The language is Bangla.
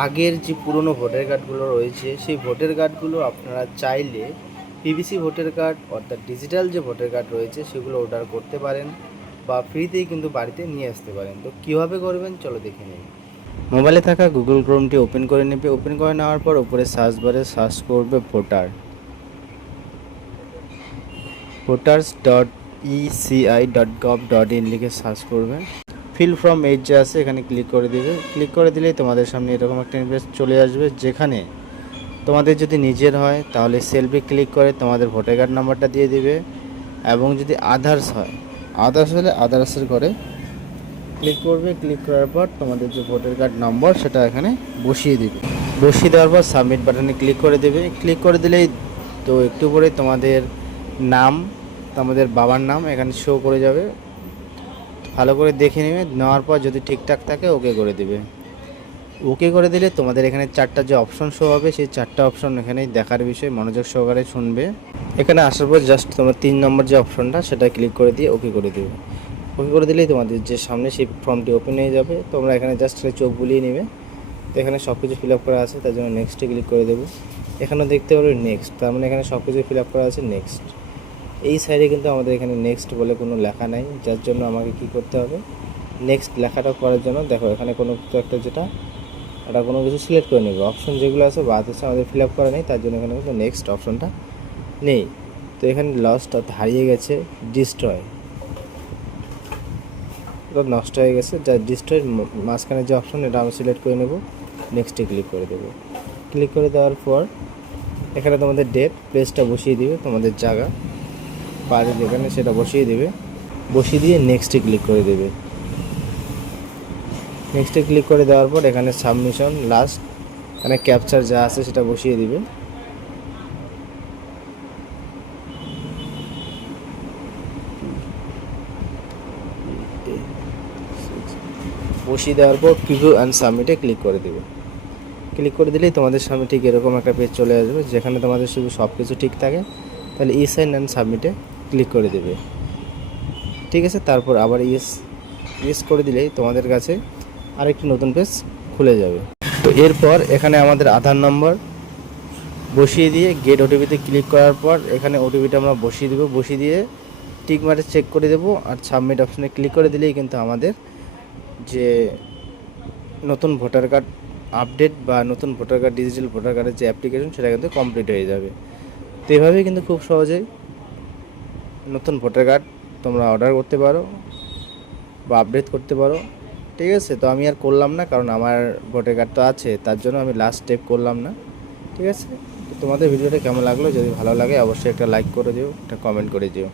আগের যে পুরনো ভোটার কার্ডগুলো রয়েছে সেই ভোটার কার্ডগুলো আপনারা চাইলে পিভিসি ভোটার কার্ড অর্থাৎ ডিজিটাল যে ভোটার কার্ড রয়েছে সেগুলো অর্ডার করতে পারেন বা ফ্রিতেই কিন্তু বাড়িতে নিয়ে আসতে পারেন। তো কীভাবে করবেন চলো দেখে নিন। মোবাইলে থাকা গুগল ক্রোমটি ওপেন করে নেবে। ওপেন করে নেওয়ার পর উপরে সার্চ বারে সার্চ করবে voters.eci.gov.in লিখে সার্চ করবে। ফিল ফ্রম এজ যে আছে এখানে ক্লিক করে দেবে। ক্লিক করে দিলেই তোমাদের সামনে এরকম একটা ইন্টারফেস চলে আসবে, যেখানে তোমাদের যদি নিজের হয় তাহলে সেলফি ক্লিক করে তোমাদের ভোটার কার্ড নাম্বারটা দিয়ে দিবে, এবং যদি আদার্স হয়, আদার্স হলে আদার্সের করে ক্লিক করবে। ক্লিক করার পর তোমাদের যে ভোটার কার্ড নম্বর সেটা এখানে বসিয়ে দিবে। বসিয়ে দেওয়ার পর সাবমিট বাটনে ক্লিক করে দেবে। ক্লিক করে দিলেই তো একটু পরে তোমাদের নাম, তোমাদের বাবার নাম এখানে শো করে যাবে। ভালো করে দেখে নেবে, নেওয়ার পর যদি ঠিকঠাক থাকে ওকে করে দেবে। ওকে করে দিলে তোমাদের এখানে চারটা যে অপশন শো হবে সেই চারটা অপশন এখানে দেখার বিষয় মনোযোগ সহকারে শুনবে। এখানে আসার পর জাস্ট তোমার 3 নম্বর যে অপশনটা সেটা ক্লিক করে দিয়ে ওকে করে দেবে। ওকে করে দিলেই তোমাদের যে সামনে সেই ফর্মটি ওপেন হয়ে যাবে। তোমরা এখানে জাস্ট চোখ বুলিয়ে নেবে। তো এখানে সব কিছু ফিল আপ করা আছে, তার জন্য নেক্সটে ক্লিক করে দেবো। এখানেও দেখতে পারবে নেক্সট, তার মানে এখানে সব কিছু ফিল আপ করা আছে নেক্সট। এই সাইডে কিন্তু আমাদের এখানে নেক্সট বলে কোনো লেখা নাই, যার জন্য আমাকে কি করতে হবে, নেক্সট লেখাটা করার জন্য দেখো এখানে কোনো একটা যেটা এটা কোনো কিছু সিলেক্ট করে নেবে। অপশন যেগুলো আছে বাদ আছে আমাদের ফিল আপ করা নেই, তার জন্য এখানে কিন্তু নেক্সট অপশনটা নেই। তো এখানে লস্ট হারিয়ে গেছে, ডিস্ট্রয়, এটা নষ্ট হয়ে গেছে, যা ডিস্ট্রয়ের মাঝখানে যে অপশন এটা আমি সিলেক্ট করে নেব। নেক্সটে ক্লিক করে দেবো। ক্লিক করে দেওয়ার পর এখানে তোমাদের ডেট প্লেসটা বসিয়ে দিবে, তোমাদের জায়গা বাড়ি যেখানে সেটা বসিয়ে দিবে। বসিয়ে দিয়ে নেক্সটে ক্লিক করে দেবে। নেক্সটে ক্লিক করে দেওয়ার পর এখানে সাবমিশন লাস্ট, এখানে ক্যাপচার যা আছে সেটা বসিয়ে দিবে। বসিয়ে দেওয়ার পর প্রিভিউ অ্যান্ড সাবমিটে ক্লিক করে দেবে। ক্লিক করে দিলেই তোমাদের সামনে ঠিক এরকম একটা পেজ চলে আসবে, যেখানে তোমাদের শুধু সব কিছু ঠিক থাকে। তাহলে ই সাইন অ্যান্ড সাবমিটে ক্লিক করে দেবে। ঠিক আছে, তারপর আবার ইয়েস করে দিলেই তোমাদের কাছে আরেকটি নতুন পেজ খুলে যাবে। তো এরপর এখানে আমাদের আধার নম্বর বসিয়ে দিয়ে গেট ওটিপিতে ক্লিক করার পর এখানে ওটিপিটা আমরা বসিয়ে দেবো। বসিয়ে দিয়ে টিক মারে চেক করে দেবো, আর সাবমিট অপশানে ক্লিক করে দিলেই কিন্তু আমাদের যে নতুন ভোটার কার্ড আপডেট বা নতুন ভোটার কার্ড ডিজিটাল ভোটার কার্ডের যে অ্যাপ্লিকেশন সেটা কিন্তু কমপ্লিট হয়ে যাবে। তো এভাবেই কিন্তু খুব সহজেই নতুন ভোটার কার্ড তোমরা অর্ডার করতে পারো বা আপডেট করতে পারো। ঠিক আছে, তো আমি আর করলাম না, কারণ আমার ভোটার কার্ড তো আছে, তার জন্য আমি লাস্ট স্টেপ করলাম না। ঠিক আছে, তো তোমাদের ভিডিওটা কেমন লাগলো, যদি ভালো লাগে অবশ্যই একটা লাইক করে দিও, একটা কমেন্ট করে দিও।